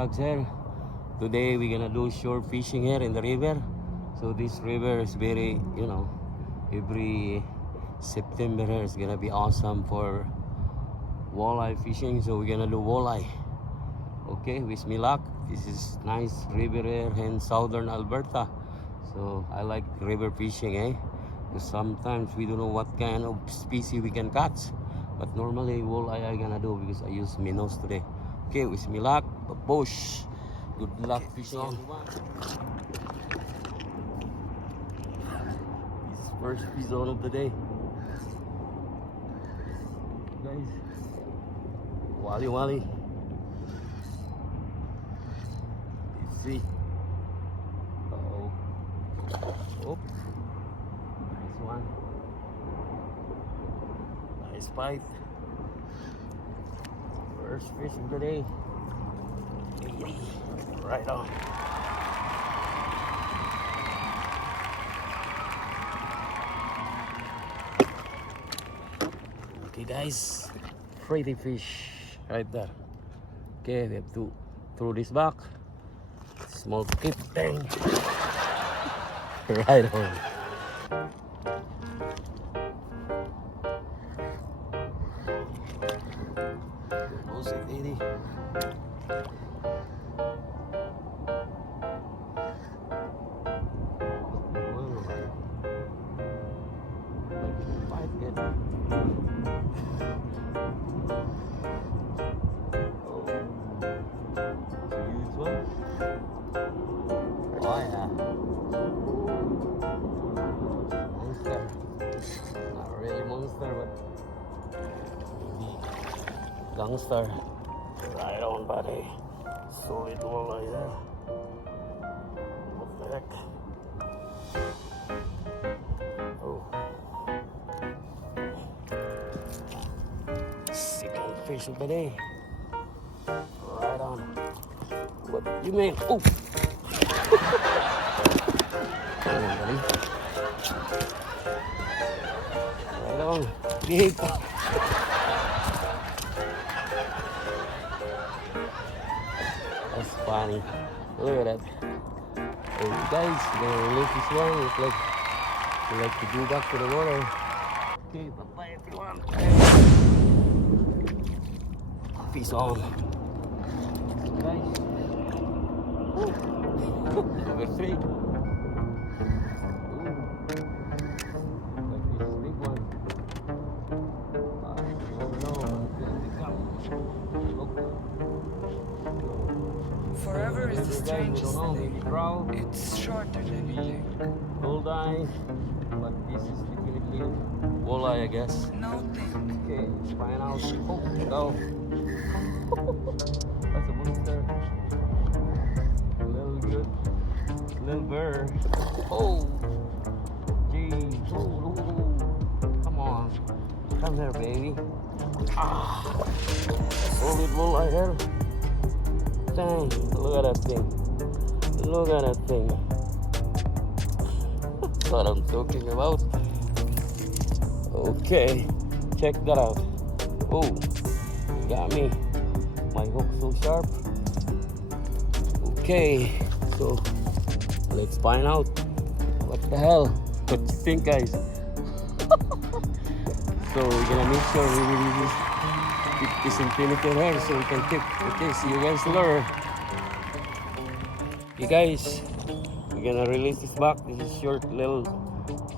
Vlogs here. Today we're gonna do shore fishing here in the river. So this river is very, every September here is gonna be awesome for walleye fishing. So we're gonna do walleye. Okay, wish me luck. This is nice river here in southern Alberta. So I like river fishing, because sometimes we don't know what kind of species we can catch. But normally walleye I gonna do because I use minnows today. Okay, wish me luck. Bush. Good luck fishing. This is first fish zone of the day. Guys. Walleye. Let's see. Oh. Nice one. Nice fight. First fish of the day. Right on. Okay guys, pretty fish right there. Okay, we have to throw this back. Small tip thing. Right on. What's it, lady? Gangster. Right on, buddy. Solid walleye there. What the heck? Oh. Second fish of the day. Right on. What you mean? Oh! Come on, buddy. Right on. Big. That's funny. Look at that. Hey guys, we're gonna release this one. It's like we like to go back to the water. Okay, bye-bye everyone. Peace on. Guys. Number 3. Forever is the strangest thing. It's shorter than you think. Walleye, but this is definitely walleye, I guess. No think. Okay, find out. Oh, go. That's a monster. A little good. Little bird. Oh, geez. Oh. Come on. Come here, baby. Ah. Solid walleye here. Dang, look at that thing. Look at that thing. That's what I'm talking about. Okay, check that out. Oh, got me. My hook so sharp. Okay, so let's find out. What the hell? What you think, guys? So we're gonna make sure we really keep this centimeter here so we can keep. Okay, see you guys later. Okay guys, we're gonna release this back. This is short little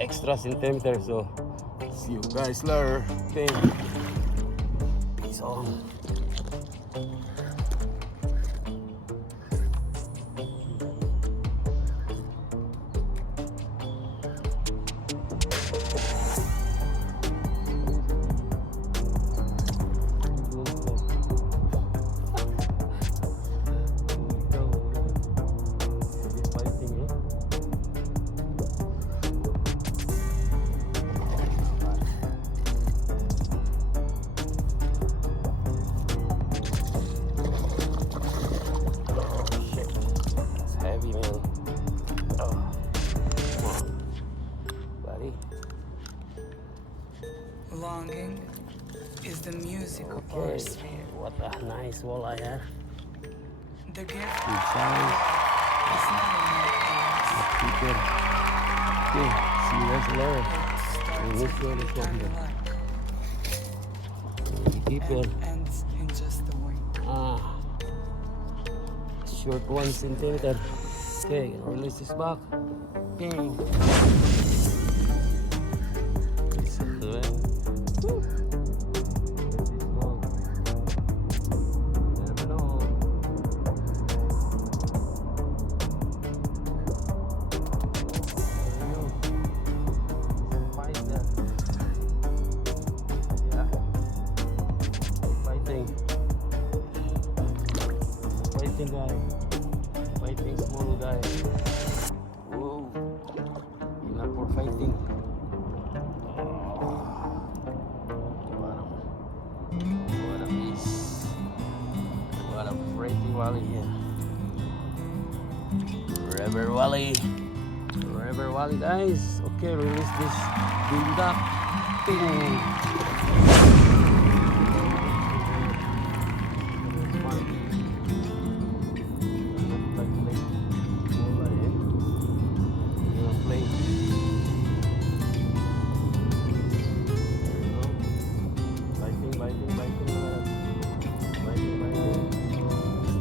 extra centimeter, so see you guys later. Okay, peace on. Longing is the music of Okay, our sphere. what a nice walleye, huh? The gift Good size. is not in my hands. Keeper. Okay, see you guys later. It Let's starts go, with let's go kind here. of luck Keeper. and ends in just a wink. Short 1 centimeter. Okay, release this back. Bang. Fighting guy. Fighting small guy. Whoa. Enough for fighting. What a piece. What a pretty walleye here. River walleye. River walleye guys. Okay, release this big duck. Ping.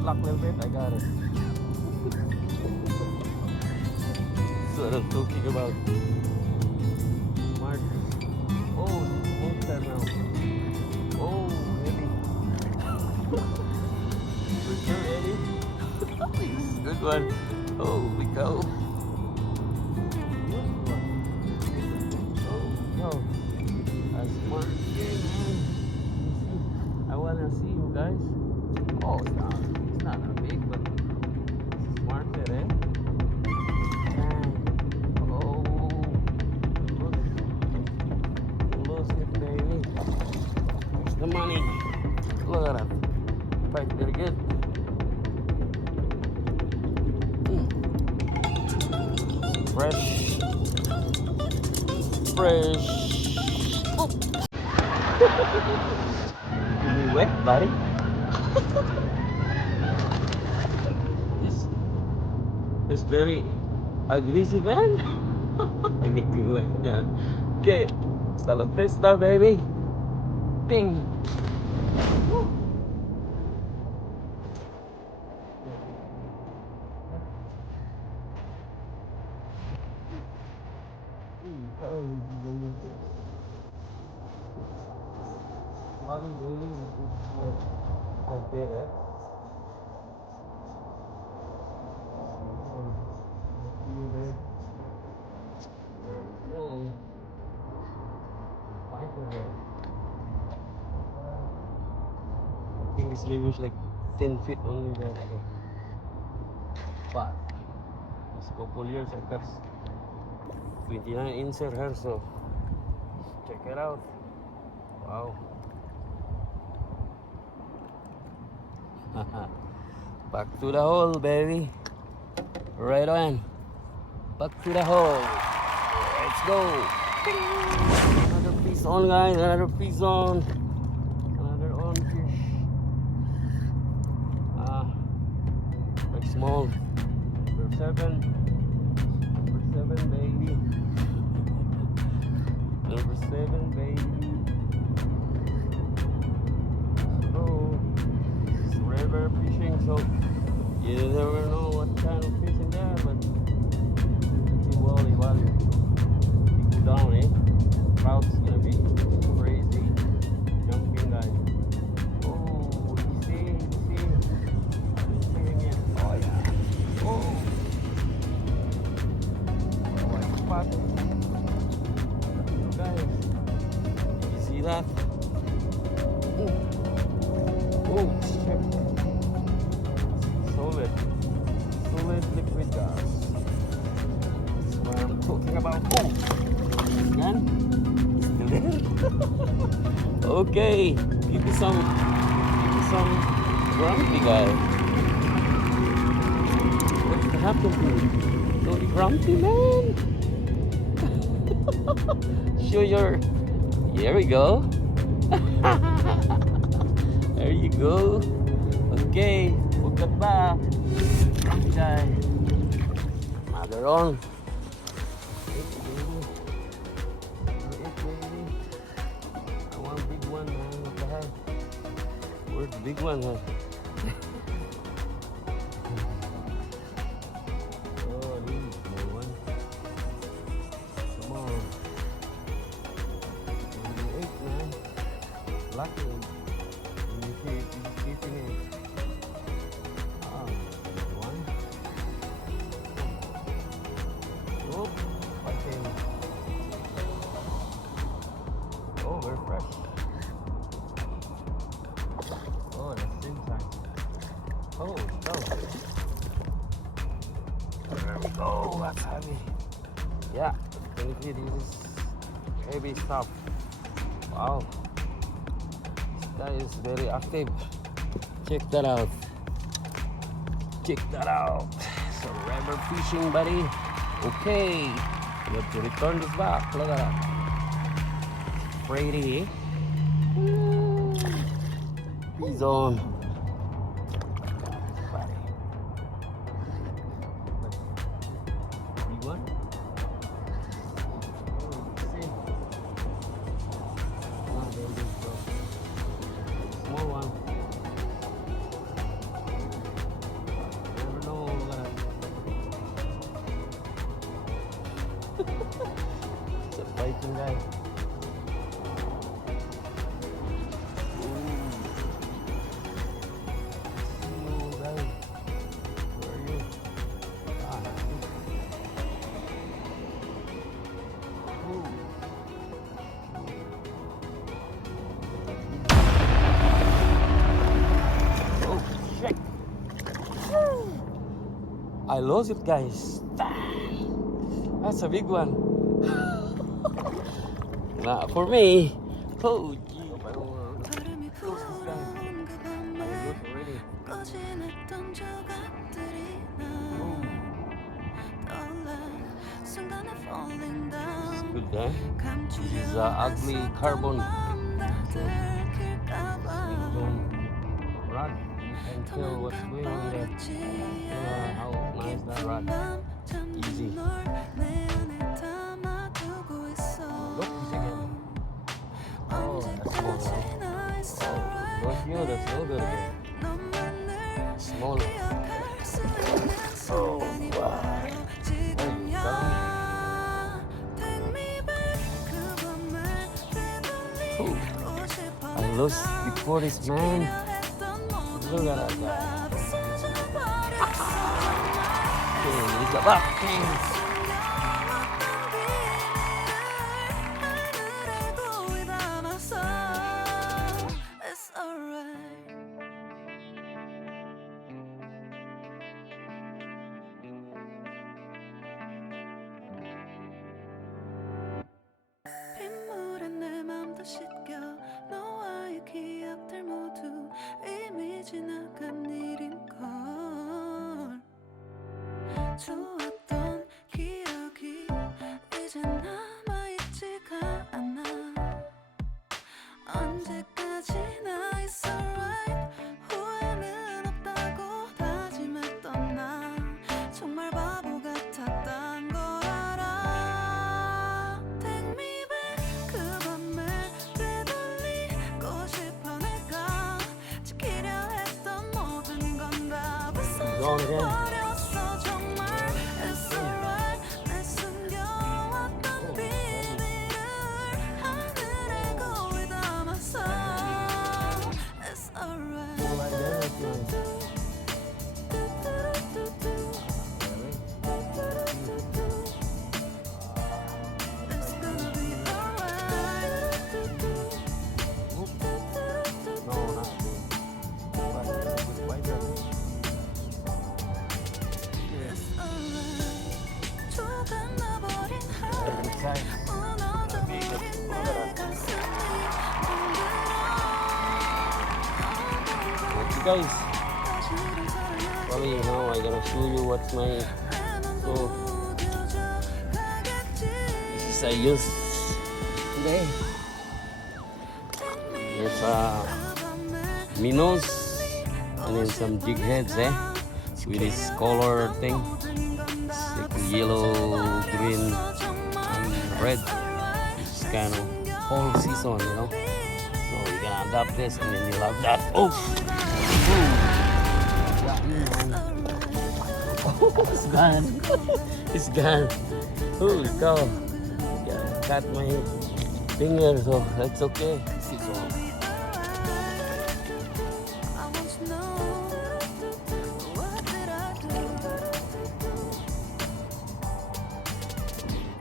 Luck a little bit, I got it. That's what I'm talking about. Mark. Oh, monster now. Oh, heavy. For sure, Eddie. Nice, good one. Oh, we go. Oh, no. A smart game, man. I wanna see you guys. Oh, it's not that big, but it's smarter, eh? Oh, look it, baby. Here's the money. Look at that. Fight very good. Fresh. Oh. You wet, buddy? It's very aggressive, man. I make you like that. Okay, hasta la vista, baby. Ping. I think this baby is like 10 feet only there. But this couple years I got 29 insert here, so check it out. Wow. Back to the hole, baby. Right on. Back to the hole. Let's go. Another piece on, guys. Another piece on. Another on fish. Like small. Number 7. Number 7, baby. Number 7, baby. So, it's river fishing, so you never know what kind of fish in there, but walleye. Take you down, eh? Crowd's gonna be crazy. Jumping, guys. Oh, you see? Oh, yeah. Oh. White spot. Guys, you see that? Oh, shit. Solid liquid gas. That's what I'm talking about. Oh, again? Still there? Okay, give me some grumpy guy. What happened to you? Don't be grumpy, man. Show your. Here we go. There you go. Okay. Welcome back. Okay. Mother on. Eat, baby. Eat, baby. I want big one, man. What the heck? Where's the big one, huh? Oh, this is the small one. Come on. You ate, man. Lucky. When you see it, he's eating it. Ah, one. Oh, okay. Oh, very fresh. Oh, that's inside. Oh, no. There we go. That's heavy. Yeah, technically this is heavy stuff. Wow. This guy is very active. Check that out. Check that out. So river fishing, buddy. Okay. You have to return this back. Look at that. Pretty. He's on. Buddy. Big one? Oh, see. Ah, there it is, bro. Small one. Never know. Look at that. It's a fighting guy. I lost it, guys. That's a big one. Not for me. Oh, gee. I lost this guy. I lost already. It's good, eh? This is ugly carbon. Rod. You can tell what's going on there. How nice that rod. Easy. Look, fish again. Oh, that's small. Oh, don't you? That's no good again. Small. Oh, wow. There you go. Ooh. I lost before this, man. Look at that guy. Okay, he's back. 빗물에 내 맘도 씻겨 너와의 기억들 모두 이미 지나간 일인걸 좋았던 기억이 이제 남아있지가 않아 언제까지나 it's alright 후회는 없다고 다짐했던 나 정말 바보 같았단 걸 알아 Take me back 그 밤을 되돌리고 싶어 내가 지키려 했던 모든 건 다 부서져버렸어 정말 It's alright 내 숨겨왔던 비밀을 하늘에 고이 담았어 It's alright It's gonna be alright No, not me. But it's a good fighter. It's alright 조각나버린 하루 Good size. 무너져버린 내 가슴이 Okay, guys. Probably now I'm gonna show you what's my. So this is I use today. It's minnows And then some jig heads, with this color thing. It's like yellow, green, and red. It's kind of fall season, you know. So you're gonna adapt this and then you love that. Oh! Oh, it's gone. It's gone. Holy cow. Yeah, cut my finger, so that's okay. So, I want to know what did I do?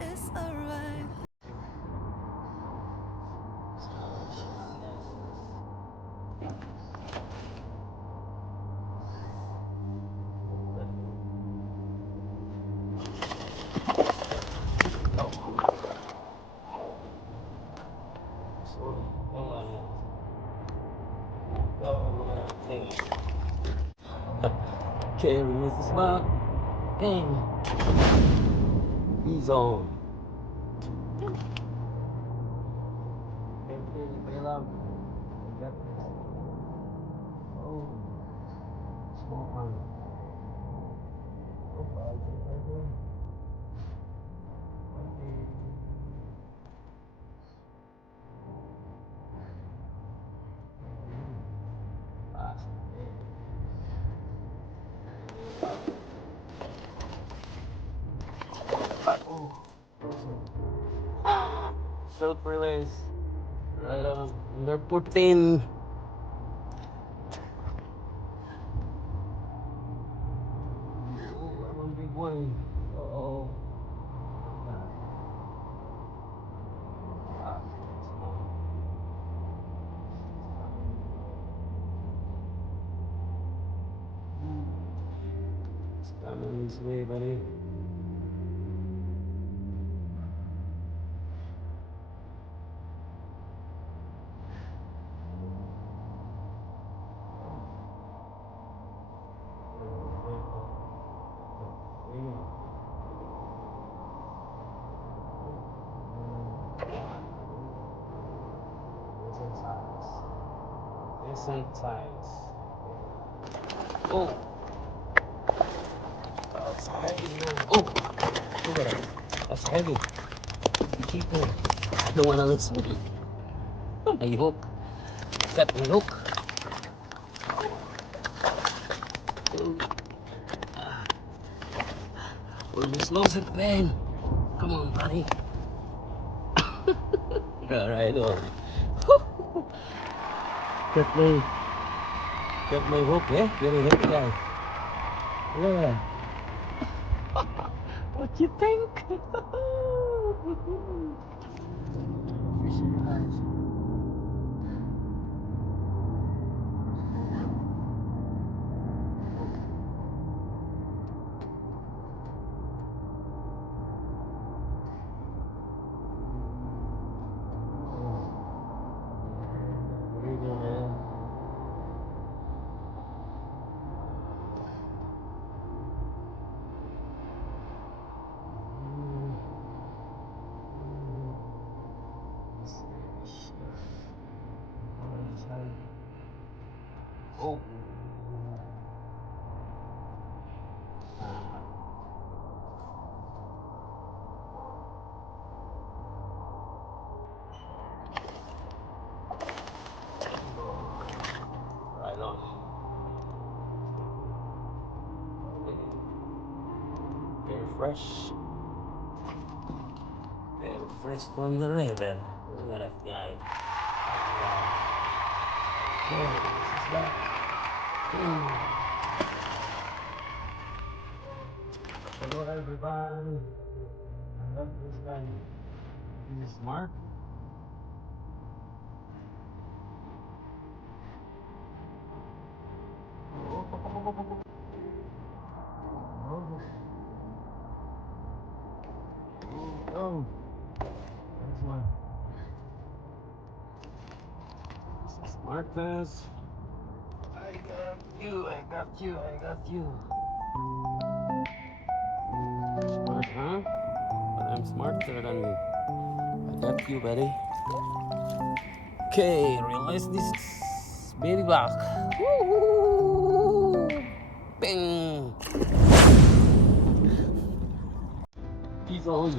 It's alright. okay, release the spot. Game. He's on. Oh, small one. Self release. Right on. They're putting. Oh, one big one. Oh. It's coming this way, buddy. Decent size. Oh, that's heavy, man. Oh, look at that. That's heavy. Be careful. I don't want to listen to you. My hook. Got my hook. Oh. Almost lost it, man. Come on, buddy. All right, on. Got my hook, very heavy guy. Yeah. What you think? Fishing guys. Oh. Right on. Very fresh. Very fresh from the river. Look at that guy. Okay, this is that. Hello everybody. I love this guy. He's smart. Oh, that's one. Smartness. I got you, I got you, I got you. Smart, huh? But I'm smarter than you. I got you, buddy. Okay, release this baby back. Woo! Bang! Keep on.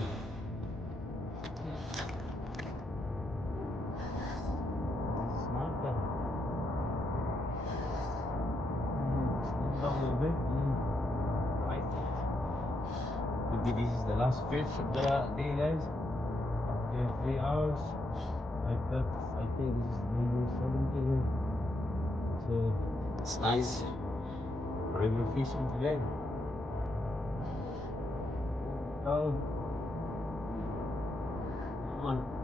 Maybe this is the last fish of the day, guys. After 3 hours, I think this is maybe 17. So it's nice river fishing today. Oh, come on.